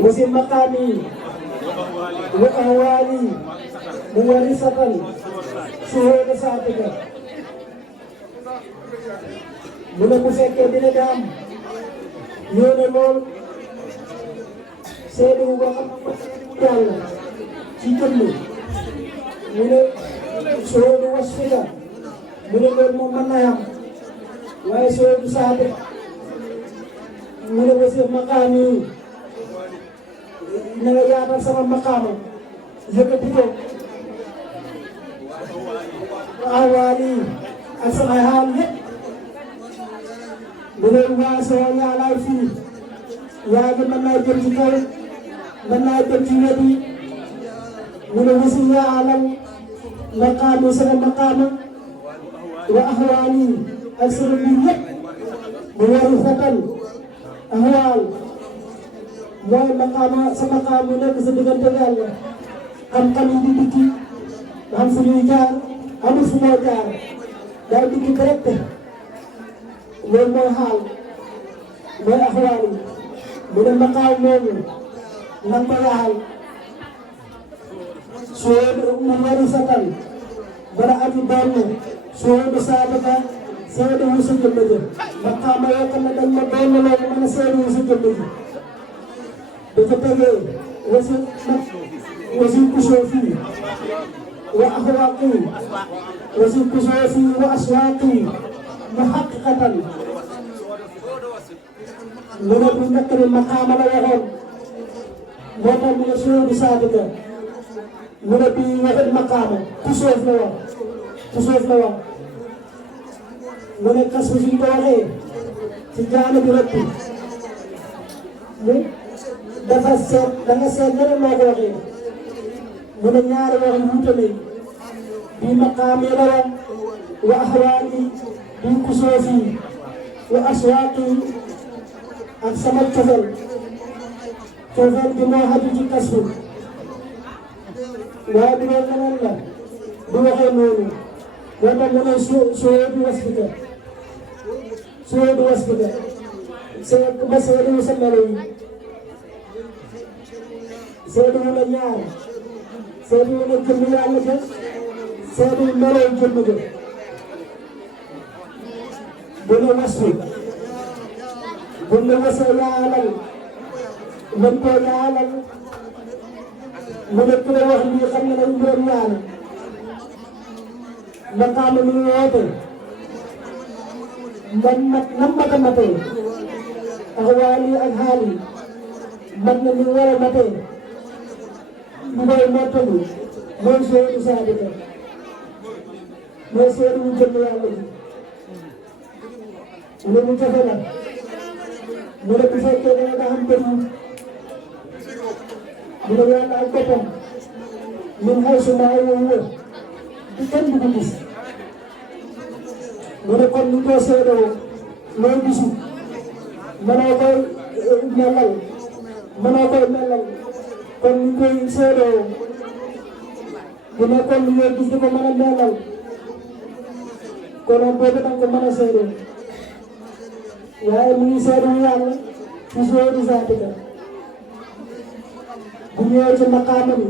musim makami wa ahwali muwarisatan suhoda sa atin muna po sa ikaw dinadam yun na mo sa duwa ka chicken mo muna suhoda was sila muna mo manayang why suhoda sa atin muna po sa makami nangyayari sa mga makamo yun dito awali at sa mahali muna sa wala laifi yagi manayang jikal manayang jinadi muna siya alam makamo sa makamo wa ahwali at sa rubiyat muna rufatan ahwal mooy maqaama sa maqaam nekk sa diggante Yàlla xam-xam yi di dikki nga xam fu ñuy jaar amul fu moo jaar day dikki direct loolu mooy xaal mooy axwaal yi mu ne maqaam moomu nan ko yaxal soo mu waru satan bara ati bannu soo du saabata seede wu sa jëmm ji maqaama yoo xam ne dañ ma doon loolu mën a seede wu sa jëmm ji dafa tegee wasi kusoofi wa axwaaqi wasi kusoofi wa aswaaqi muhaqiqatan mu ne bu njëkk ni maqaama la waxoon moo tax mu ne soo di saabita mu ne bii waxit maqaama kusoof la wax kusoof la wax mu ne kas bi suñ ko waxee ci jaana bi rëbb dafa seet da nga seet leneen moo ko waxee mu ne ñaari wax yu wuute nañ bii maqaami la wax wa axwaali bii kusoofi wa aswaaqi ak sama cofeel bi moo xaju ci kasfu waaye bi loolu leneen la du waxee noonu moo tax mu ne soo di wasbika ma seedu sa melo yi seedu wu la ñaar seedu wu la jëmm Yàlla ja seedu melo jëmm ja bu ne wasfu bu ne wasee yaalal mën koo yaalal mu ne ku la wax lii xam ne dañ doon yaal maqaama mi woote man nam mata matee axwaali ak xaali mat na mi war a matee li koy mottali mooy seedu saabita mooy seedu wu jëmm Yàlla ji mu ne mu jafe la mu ne bu fekkee da nga xam bëri mu ne Yàlla ak boppam min haysu maa huwa di kenn du ko gis mu ne kon ni ko seedoo looy gisu mënoo koy melal kon ni koy seedoo bu nekkoon li ngay gis di ko mën a melal konoon boobu danga ko mën a seedoo waaye mu ngi seedu Yàlla ci seedu zaatika bu ñëwee ci maqaama bi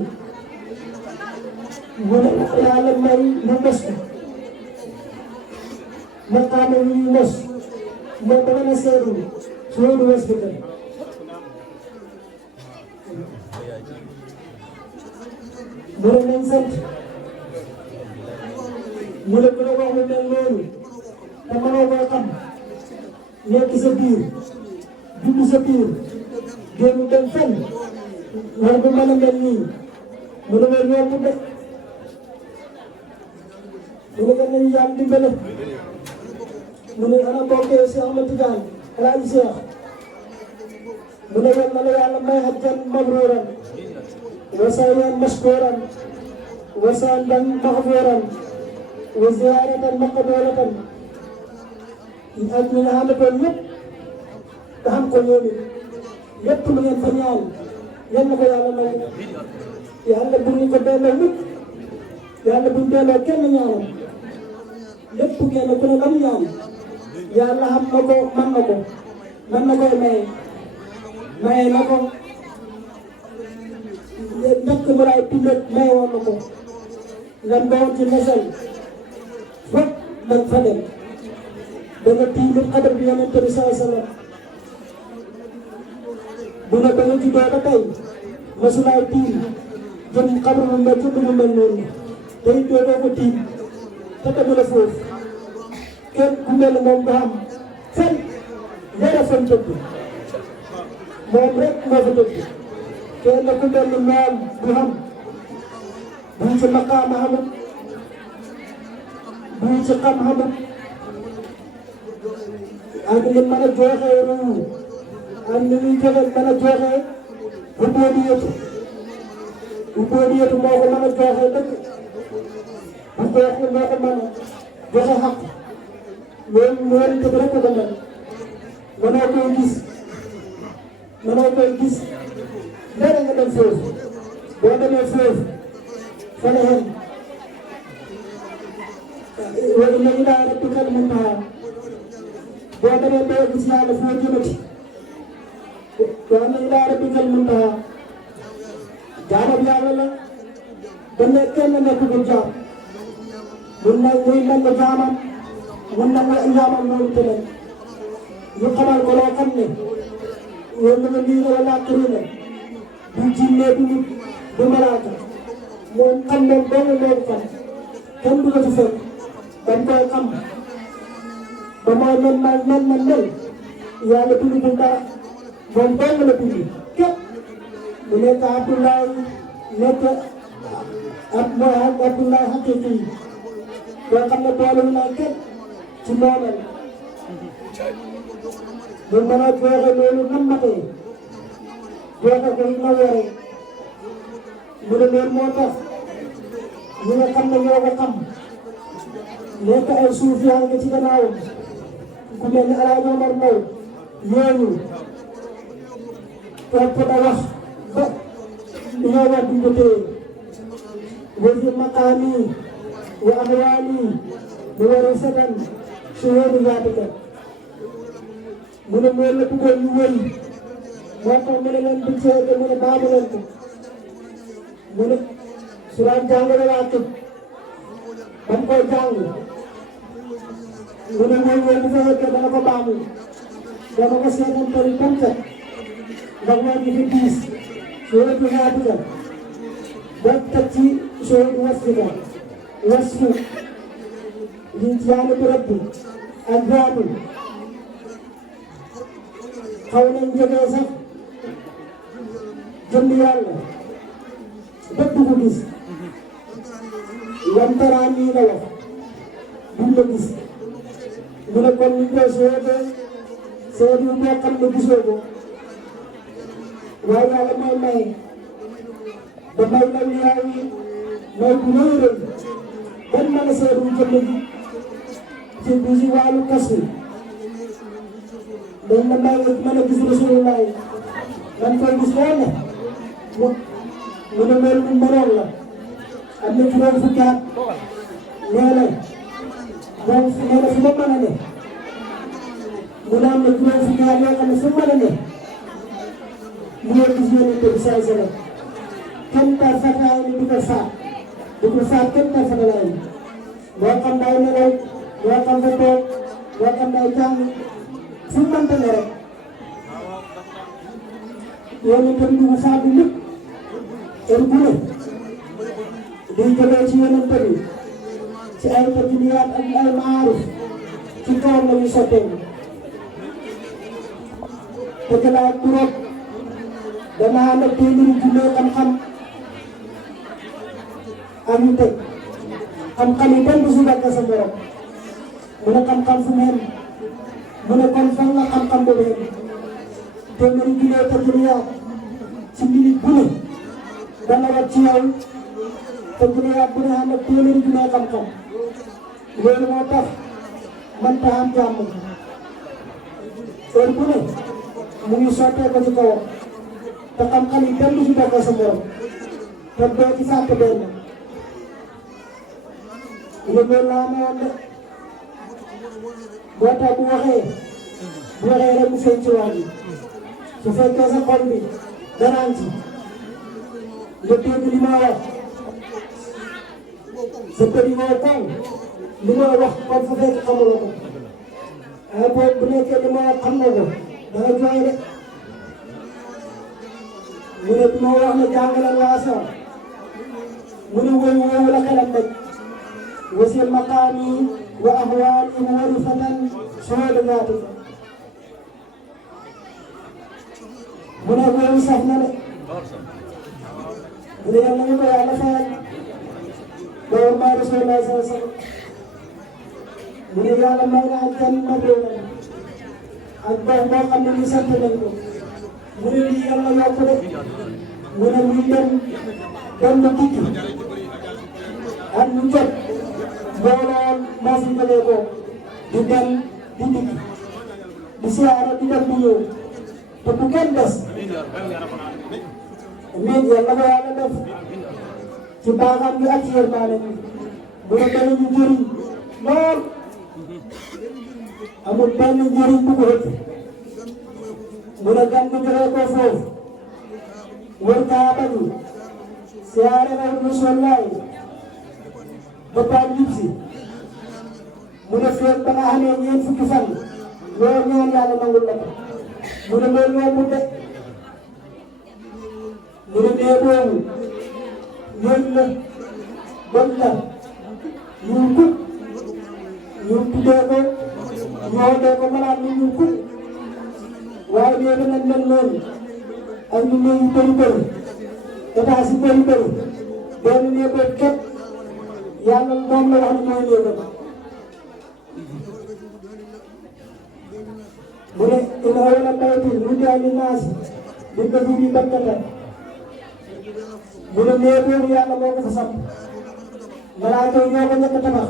mu ne Yàlla may mu mos ko maqaama yi ñu mos moom da nga seedu seedu wasbika mu ne nañ sant mu ne bu la wax lu mel noonu te mënoo koo xam nekk sa biir dund sa biir génn dem fenn war bu mën a mel nii mu ne ma yomb de mu ne kan nañu yàlla dimbale mu ne ana bokkee Cheikh Ahmed Tidiane Alaaji Cheikh mu ne yal na la Yàlla may hajjan mabruuran wa sa'yan mashkuuran wa sa'yan maghfuuran wa ziyaaratan maqbuulatan ak ñi nga xamante ne ñëpp te xam ko ñoom it lépp lu ngeen fa ñaan yal na ko Yàlla may Yàlla bu ñu ko delloo nit Yàlla bu ñu delloo kenn ñaanam lépp kenn ku ne lam ñaan Yàlla xam na ko man na ko man na koy maye na ko ndekk mu raay pindet maye woon na ko lan doon ci nasal fop nag fa dem da nga tiimit xadar bi yonent bi sallallahu alayhi wasallam bu ne ba nga juddoo ba tey masulaay tiim jëm xabar bu mel ci mu mel noonu te it doo ko tiim te tegu la foofu kenn ku mel moom du am fen dara fan tëdd moom rek moo fa tëdd kenn ku mel ni moom du am buñ ci maqaama xamut buñ ci xam xamut ak li mën a joxee ruu am ni muy joxe mën a joxe ubboodiyatu moo ko mën a joxe dëgg bu joxe moo ko mën a joxe xaq loolu loolu dëgg rek ko mën mënoo koy gis dara nga dem foofu boo demee foofu fa la xem wa inna ilaa rabbikal muntahaa boo demee ba gis yàlla foo jëmati wa inna ilaa rabbikal muntahaa jaamam yàlla la ba ne kenn nekkul jaam mun na muy nangu jaamam mun na muy jaamam loolu tamit ñu xamal ko loo xam ne yow na nga lii la wala kër la du jinne du nit du malaaka moom xam ne dong moo xam kenn du ko ci fekk dañ koy xam ba mooy mel yàlla bindul dara moom dong la bind képp mu nekk Abdoulaye nekk Abdoulaye haqiqi boo xam ne boolewul naa kenn ci moomel mu mën a joxe loolu nam matee joxe ko na waree mu ne loolu moo tax ñi nga xam ne ñoo ko xam nekk ay suuf yaa ngi ci gannaawam ku mel ni Alaaji Omar Ndaw yooyu topp na wax ba ñoo wax duñ ko téye wa fi maqaami wa ahwaali mu waru setan shuhuudu zaatika mu ne loolu la bëggoon ñu wëy moo tax mu ne leen bu ceebe mu ne baamu leen ko mu ne su daan jàng la waa tëb ba mu koy jàng mu ne mooy wéy bu fekkee dana ko baamu dana ko seetaan tari tam set ndax waa ji fi diis shuhuudu zaatika ba teg ci shuhuudu wasfika wasfu liñ ci yàlla bi rabbi ak zaatu xaw nañ jógee sax jënd yàlla bépp ko gis wantaraan yi la wax duñ la gis mu ne kon ñu koy seetee seet yu boo xam ne gisoo ko waaye yàlla mooy maye ba may law yaay yi may bu rëy rëy ban mën a seetu jënd gi ci bi ci wàllu kas wi dañ la may mën a gis Rasulullah man koy gis lool ne mu ne loolu lu mënoon la am na juróom fukki at nee na moom nee na fu ma mën a ne mu ne am na juróom fukki at yoo xam ne fu mën a ne mu ngi gis Yonent bi saa sala kenn tar fataay ni di ko faat kenn tar fataay moo xam day nelaw moo xam nga toog moo xam day jàng fu mu mënta ne rek Yonent bi dugg faat bi lépp heure bu ne day jógee ci Yonent bi ci ay tajliyaat ak ay maarif ci kawam la ñu sotteeku te gannaaw turoog danaa am ak téeméeri junne xam-xam am yu teg xam-xam yi benn du si bàkk sa borom mu ne xam-xam fu mu yem mu ne kon fan la xam-xam boobu yem téeméeri junne tajliyaat ci minute bu ne dana wat ci yow tajliyaat bu ne am ak téeméeri junne xam-xam loolu moo tax man ta am jàmm heure bu ne mu ngi sottee ko ci kawam te xam-xam yi benn du si bàkk sa borom te doo ci fàtte benn loolu laa ma woon de boo tax bu waxee bu waxee rek mu feeñ ci wax bi su fekkee sa xol bi danaan ci nga dégg li ma wax sa bët yi moo taw li ma wax kon fu fekk xamuloo ko ah boobu bu nekkee li ma wax xam nga ko da nga jooy de mu ne bi ma wax ne jàngalal waa sa mu ne wóoyu wóoyu la xelam daj wasi maqaami wa ahwaali warifatan soodagaati mu ne wóoyu saf na de mu ne yal nañu ko yàlla fayal loolu maa Rasulullah sallallahu alayhi wa sallam mu ne yàlla may na ak gan ma doon ak dox boo xam ne ñu sant nañ ko mu ne lii yàlla yokk de mu ne muy dem na dikki ak ñu jot mbooloo maa fi jëlee ko di dem di dikki di siyaara di dem di ñëw te bu kenn des amiin yàlla ko yàlla def ci baaxam bi ak ci yërmaane bi mu ne danañu njëriñ lool amul benn njëriñ bu ko ëpp mu ne gan bi jëlee ko foofu wër Kaaba gi siyaare na Rasulullah ba pare ñib si mu ne feeg ba nga xamee ñeent fukki fan loolu ñaan yàlla nangul la ko mu ne loolu yombul de mu ne nee boobu ñoom la bon la ñuul kuk ñu tuddee ko ñoo dee ko malaat ni ñuul kuk waaye nee na nañ mel noonu ak ñu néew yu bëri bëri état si bëri bëri benn nee boobu képp yàlla moom la wax ne mooy néegam mu ne ina awwala baytin wudi'a linnaasi lalladhii Bakkata mu ne nee boobu yàlla moo ko fa samp malaaka yi ñoo ko njëkk a tabax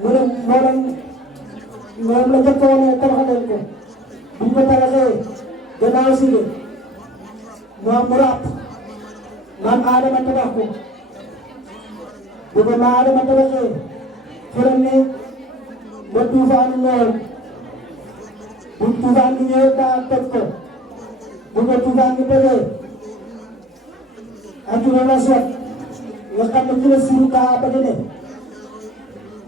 mu ne moom la njëkkoon ne tabaxal ko bu ñu ko tabaxee gannaaw si ne moom mu ràpp maam Adama tabax ko bu ko maam Adama tabaxee fële ne ba tuufaan ñëwoon bu tuufaan gi ñëwee daa toj ko bu ko tuufaan gi tojee Hajarul Aswad nga xam ne ci la siru Kaaba gi ne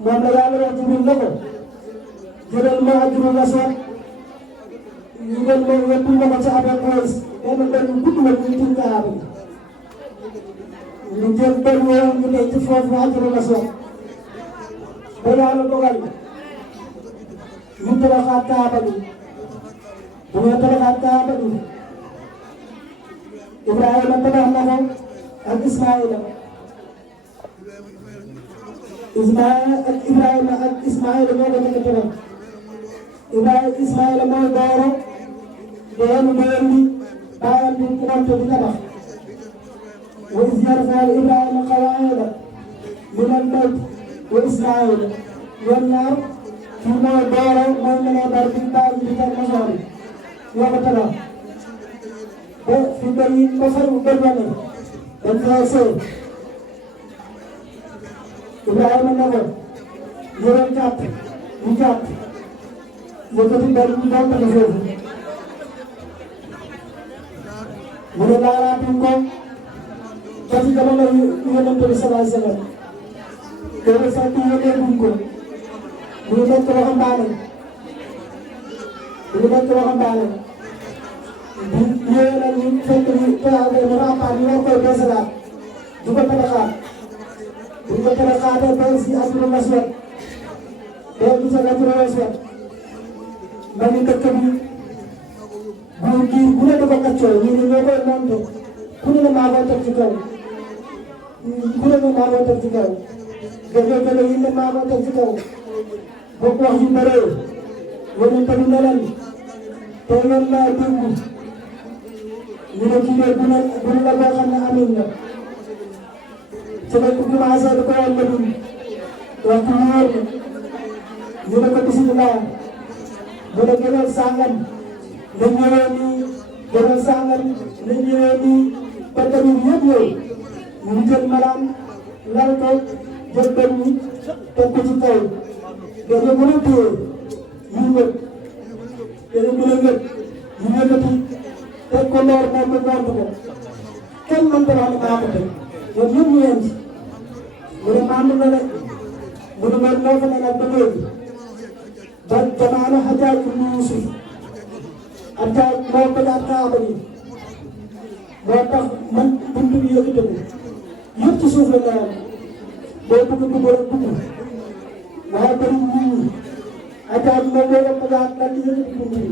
moom la yàlla wax Jibril ne ko jëlal ma Hajarul Aswad ñu dem ba yóbbu ma ko ci Abel Kois benn gudd la ñu ci Kaaba gi ñu jël benn woowu ñu ne ci foofu Hajarul Aswad ba yàlla dogal ñu tabaxaat Kaaba gi bu ñu tabaxaat Kaaba gi Ibrahima tabax na ko ak Ismaïla Ibrahima ak Ismaïla ñoo ko njëkk a tabax Ismaïla mooy dooro deenu déen bi baayam bi ku monte di tabax wa iz yarfa'u Ibrahima qawaa'ida minal bayti wa Ismaïla ñoom ñaar kii mooy dooro mooy menee bar bi baay bi di teg masoor yi ñoo ko tabax ba fi bëri ba fayu bëri wane dañ koy sëy Ibrahima ne ko yoroon jàpp ñu jàpp yëkkati benn ñu doon ko foofu mu ne laalaatuñ ko ba ci jamono Yonent bi sallallahu alayhi wa sallam loolu sax du yëngeeguñ ko mu ngi nekk waxambaane mu ngi nekk waxambaane bu ñëwee nag ñu fekk ñu teewaatee ñu raapaat ñu war koy beesalaat du ko tabaxaat bu ñu ko tabaxaatee ba si Hajarul Aswad ba gis Hajarul Aswad ma ni dëkk bi buur giir bu ne da ko kaccoo ñu ne ñoo koy monté ku ne maa koy teg ci kaw ku ne maa koy teg ci kaw gëgëgële yi ne maa koy teg ci kaw bokk wax yu bëree Yonent bi ne leen te ngeen laa dégg ñu ne kii de bu la boo xam ne amiin la su nekk commencé di ko wan la dund waxtu bi wóor na ñu ne ko bisimilah mu ne gënal sàngam nga ñëwee nii gënal sàngam nga ñëwee nii ba tamit yëpp yow ñu jël malaan lal ko jël benn teg ko ci kaw nga mën a téye ñu ñëpp dañu gën a gën ñu yëkkati teg ko noor moom mu gont ko kenn mënta wax ne maa ko teg ñoom ñëpp ñu yem ci mu ne maam na rek mu ne man moo fa ne nag ba léegi ba jamaano Hajjaaj ibnu Yuusuf Hajjaaj moo ko daal Kaaba bi moo tax man buntu bi yëkkati yëpp ci suuf la ñëwaat boo bëgg dugg rek dugg waaye bëri nit ñi Hajjaaj moom moo ko daal daal di yëkkati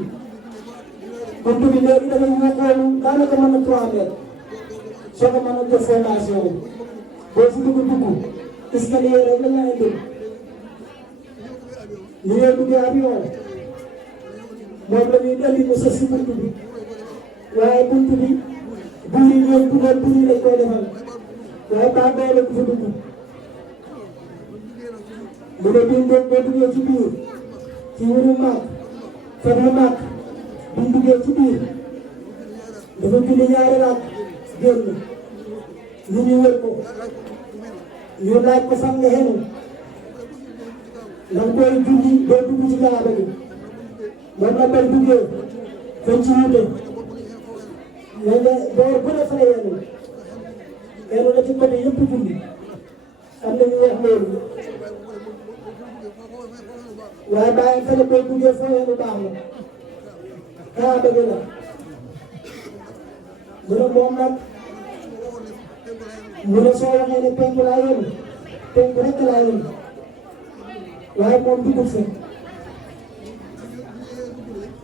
buntu bi léegi da ngay xool daanaka mën na 3 mètres soo ko mën a def fondation boo si dugg escalier rek la ñu indi ñu ngi duggee avion moom la ñuy indi ñu sës si buntu bi waaye buntu bi buur yi ñooy dugal buur yi lañ koy defal waaye baax na la ku fa dugg mu ne bii boo duggee ci biir ci wàllu màgg fa mu màgg buñ duggee ci biir dafa julli ñaari raak génn ñu ñu wër ko ñu laaj ko fan nga xenu ndax koy julli doo dugg ci Kaaba gi moom la mel duggee fañ ci wute mais nga boor bu ne fa la yenu xenu la ci côté yëpp julli am na ñu wax loolu waaye bàyyi fa la koy duggee foo yenu baax na Kaaba gi la mu ne moom nag mu ne soo waxee ne penku laa yenu penku rek laa yenu waaye moom dugub fa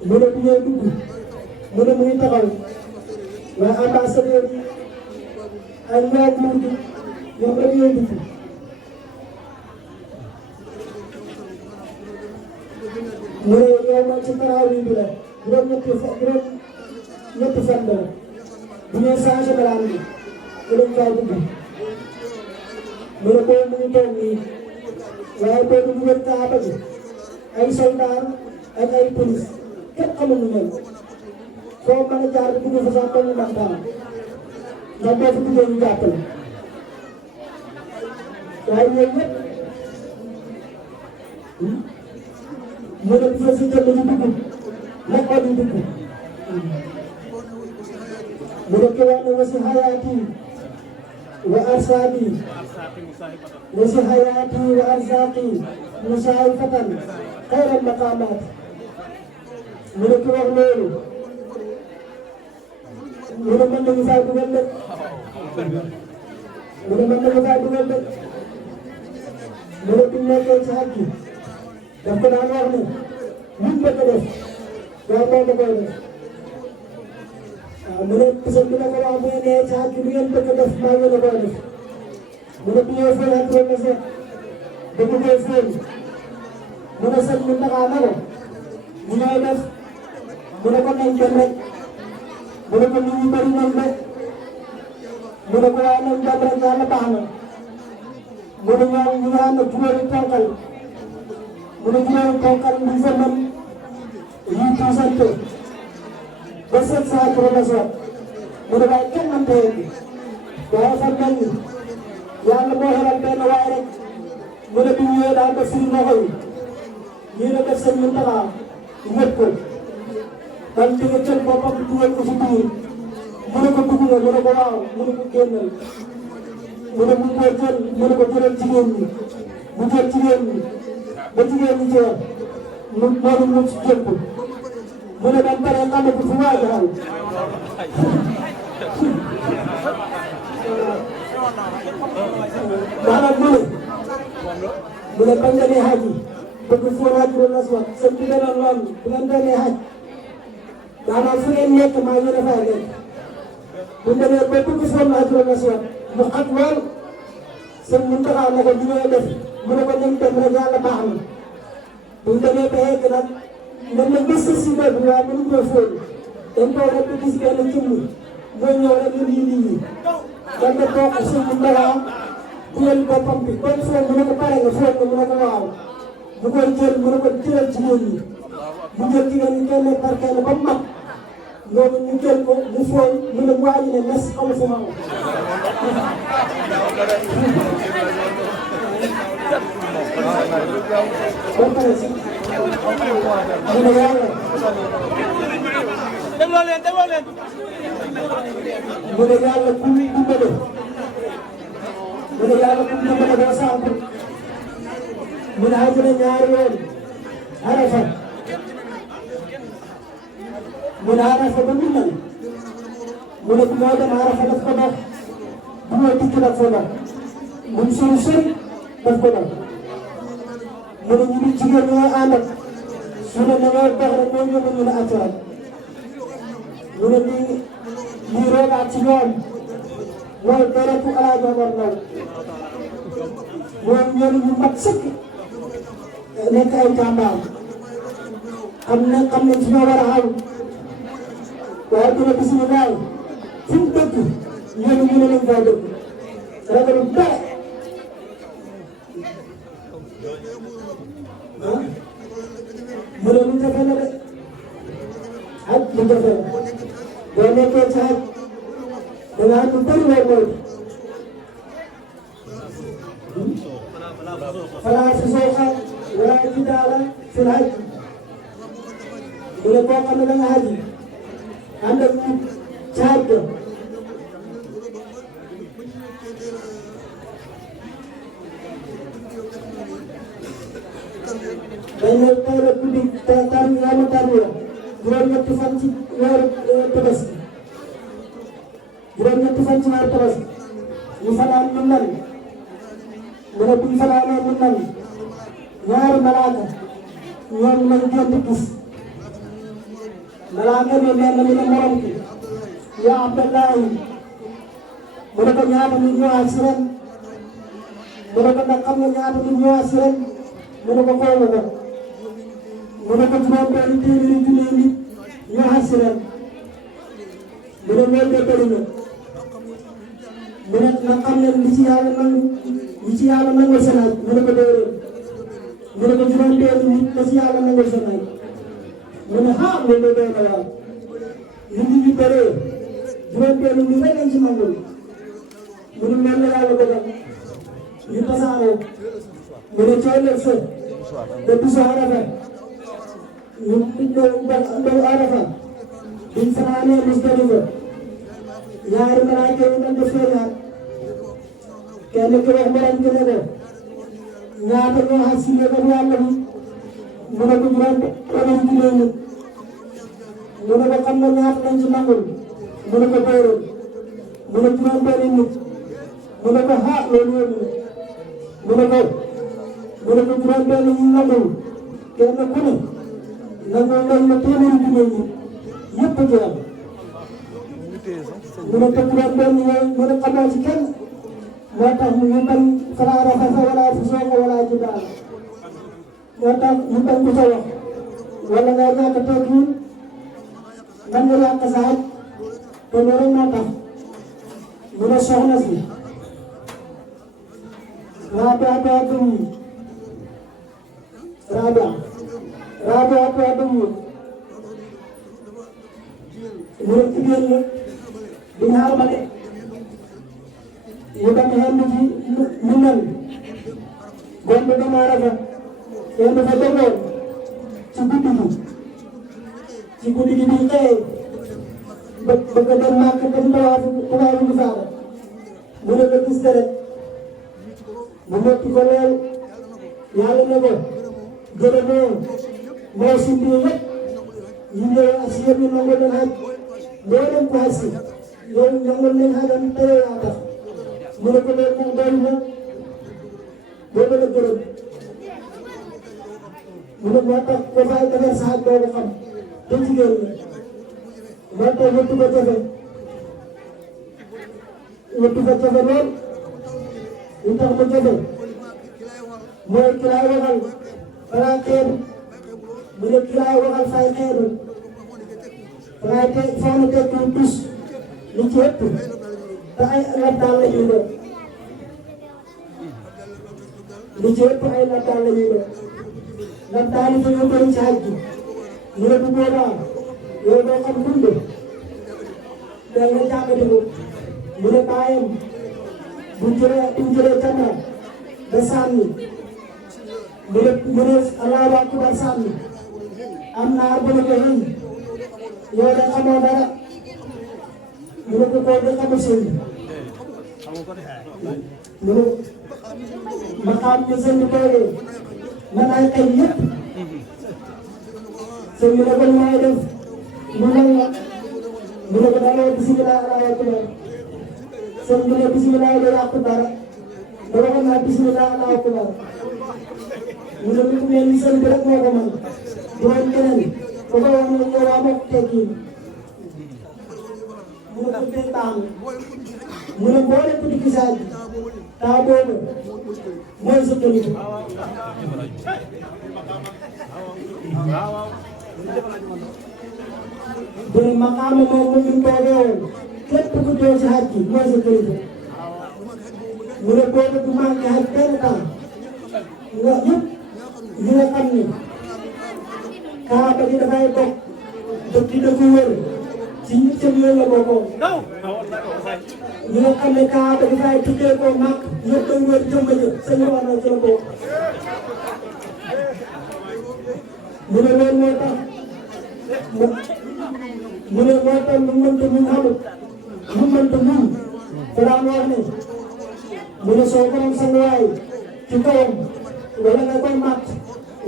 mu ne bu ñëwee dugg mu ne muy taxaw waaye ambassadeur yi ak ñoom nguur gi ñoom rek ñooy dugg mu ne yow man ci tarawih bi la juróom-ñetti fan la bu ñuy changé balaan bi mu ne kaay dugg mu ne boobu mu ngi toog nii waaye boobu mu wër Kaaba gi ay soldat ak ay police kenn xamul nu mel foo mën a jaar dugg fa sax benn mantaan ndax boo fa duggee ñu jàpp la waaye ñoom ñëpp mu ne bu fa si jënd ñu dugg nekkoon ñu dugg mu ne ki wax ne wa si hayaati wa arsaadi wa si hayaati wa arsaaqi musaayifatan xayral maqaamaat mu ne ki wax loolu mu ne mën nañu faa dugal de mu ne mën nañu faa dugal de mu ne bi nekkee ci xaj gi daf ko daan wax ne luñ bëgg a def waaw moo ma koy def waaw mu ne bisa bi na ko wax bu nee ci xaj gi lu ngeen bëgg a def maa ngi la koy def mu ne bi ñëw fële ak loolu la seet dañu koy fóon mu ne sëñ bi ndaxaa na ko ñu ñooy def mu ne ko nañ dem rek mu ne ko nit ñi bëri nañ rek mu ne ko waaye nañ dem rek yàlla baax na mu ne ñoom ñu ngi ànd ak juróomi ponkal mu ne juróomi ponkal ñu fa mën yuy tuusante ba 700 professeur mu ne waaye kenn mënta yegg waaye fa mel ni yàlla moo xelal benn waaye rek mu ne bi ñëwee daal ba firi loxo yi ñii ne def seen Muntaxa ñëpp ko man di nga jël boppam dugal ko ci biir mu ne ko dugg nga mu ne ko waaw mu ne ko génnal mu ne mu ngi koy jël mu ne ko jëlal jigéen ñi mu jël jigéen ñi ba jigéen ñi jeex mu moom mu jël ko mu ne ban pare xamatu fu waa jaxal maanaam mu ne bañ demee xaj yi bëgg fóor Hajarul Aswad sëñ bi dana lool bu ngeen demee xaj maanaam fu ngeen nekk maa ngi dafay nekk bu ñu demee ba bëgg fóor Hajarul Aswad mu xat lool sëñ Muntaxa ne ko li ngay def mu ne ko nañ dem rek yàlla baax na bu ñu demee ba yegg nag ñoom nag bés si béy bi waaye mënuñ koy fóor dañ ko rek ba gis benn cumb mooy ñëw rek ñu lii nit ñi dañ ko toog sëñ Muntaxa jël boppam bi kon fóor mu ne ko pare nga fóor nga mu ne ko waaw mu koy jël mu ne ko jëlal jigéen ñi mu jël jigéen ñi kenn par kenn ba mu mat loolu ñu jël ko mu fóon mu ne waa ji ne mes xamu fu ma ba pare si mu ne yàlla dégloo leen mu ne yàlla ku muy dimbale mu ne yàlla ku muy dimbale doo sànq mu ne xaj na ñaari yoon Arafa mu ne Arafa ba mu mel mu ne moo dem Arafa daf ko dox bu ma dikk daf ko dox mu sori daf ko dox mu ne ñu ngi jigéen ñoo ànd ak su ne dañoo dox rek ñoo ñëw ñu ne accuwaat mu ne lii roogaat ci ñoom mooy deretu Alaaji Omar Ndaw ñoom ñooñu ñu mat sëkk nekk ay jàmbaar xam nañ fi ñoo war a xaw waaye dina bisimilah fi mu dëkk ñooñu ñu ne lañ fay dëkk ragalu dara ah mu ne lu jafe la de ak lu jafe la boo nekkee ci xaj da nga am lu bëri loo moytu falaa fusuuqa walaa jidaala fil hajj mu ne koo xam ne da nga xaji ànd ak ci xaj ga dañ ne tey la guddi yaamu tarwiya juróom-ñetti fan ci weeru Tabaski juróom-ñetti fan ci weeru Tabaski ñu fanaan mu nan mu ne buñ fanaanee mu nan ñaari malaaka ñoom lañ gën di gis malaaka mi mel na mi ne morom ki yaa Abdallahi mu ne ko ñaata nit ñëwaat si ren mu ne ko nag xam nga ñaata nit ñëwaat si ren mu ne ko xool ko mu ne ko juróom-benn téeméeri junni nit ñëwaat si ren mu ne loolu de bëri na mu ne nag xam ne li ci yàlla nangu sa naaj mu ne ko déedéet mu ne ko juróom-benn nit la ci yàlla nangu sa naaj mu ne ah loolu doy na waaw nit ñi bëree juróom-benn nit rek lañ ci nangul mu ne mel na yàlla dogal ñu tasaaroo mu ne cooleel sa te bisu Arafa ñu ñëw Arafa biñ fanaanee Musdalifa ñaari malaaka yi dañ def feeñaat kenn ki wax morom ki ne ko ñaata ñoo xas si néegam yàlla bi mu ne ko juróom junni nit mu ne ko xam nga ñaata lañ ci nangul mu ne ko déedéet mu ne juróom-benn nit mu ne ko ah loolu yëpp mu ne ko juróom-benn ñu nangul kenn ku ne nangul nañ ma téeméeri junni nit yëpp a jeex mu ne ko juróom-benn yooyu mu ne xamoo ci kenn moo tax ñu bañ falaa rafasa wala fusuuqa wala jidaala moo tax ñu bañ ko sa wax wala nga ñàkk a teggin man nga yàq sa xaj te loolu moo tax mu ne soxna si Rabia dum mu ne jigéen la duñ xaar ba de ñu dem xenn ci ñu nen bon bi dama Arafa kenn dafa demoon ci guddi gi biñ xëyee bëgg a dem màkk def tawaafu Saara mu ne la gis deret mu metti ko lool yàlla ne ko jërëjëf moo si biir yëpp ñu ñëw as yëpp ñu nangu leen xaj boo dem ko xaj si yow nangu leen xajam te yow yaa tax mu ne ko loolu moom doy na boo gën a gërëm mu ne moo tax ko fay defar sa xaj boo ko xam te jigéen la moo tax wëttu ko jafe lool li tax mu jafe mooy ki laay waxal balaa xeebu mu ne ki laay waxal fay xeebu balaa teg foo na teg tuuti tus li ci ëpp te ay labdaan la ñuy doon li ci ëpp ay labdaan la ñuy doon labdaan yi dañoo bëri ci xaj gi mu ne bu boobaa yow doo xam dunde da nga jàngati ko mu ne bàyyam buñ jëlee camara ba sànni mu ne Allahu akbar sànni am naar bu ne ko hëy yow de xamoo dara mu ne ko koo de xamul sëñ mu ne ma xam ne sëñ bi toogee man ay xëy yëpp sëñ bi ne ko lu may def mu ne la mu ne ko dama bisimilah Allahu akbar sëñ bi ne bisimilah de yàqu dara dama ko naa bisimilah Allahu akbar mu ne lu mel ni sëñ bi rek moo ko mën du woon keneen ba ko wax ne yow waa bokk tekki mu ne ko tey baax na mu ne boo leen ko di gisaay bi taa boobu mooy sa kilifa bu ne maqaama moom mu ngi toogee woon képp ku teew si xaj gi mooy sa kilifa mu ne boobu du manqué xaj benn temps nga yëpp li nga xam ni kaaba gi dafay bokk dëkk yi dafa wër ci ñi ca biir la bokkoon ñi nga xam ne kaaba gi dafay tuddee ko màkk ñëpp dañ wër jëmba jë sañu wax na ci la bokk mu ne loolu moo tax mu ne moo tax lu mënta mun xamut lu mënta mun fa daan wax ne mu ne soo ko doon sanguwaay ci kawam wala nga koy màtt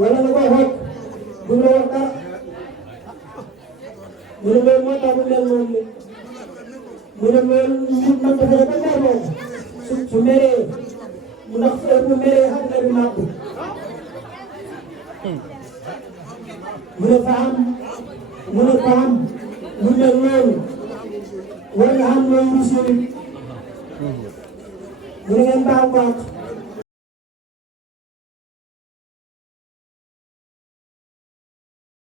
wala nga koy xooj du la wax dara mu ne loolu moo tax mu mel noonu la mu ne loolu nit man dafa ba mer moom su meree mu ndax bu meree xam na bi màtt mu ne fa am mu ne fa am mu mel noonu war nga xam loolu rus nit mu ne ngeen baal ko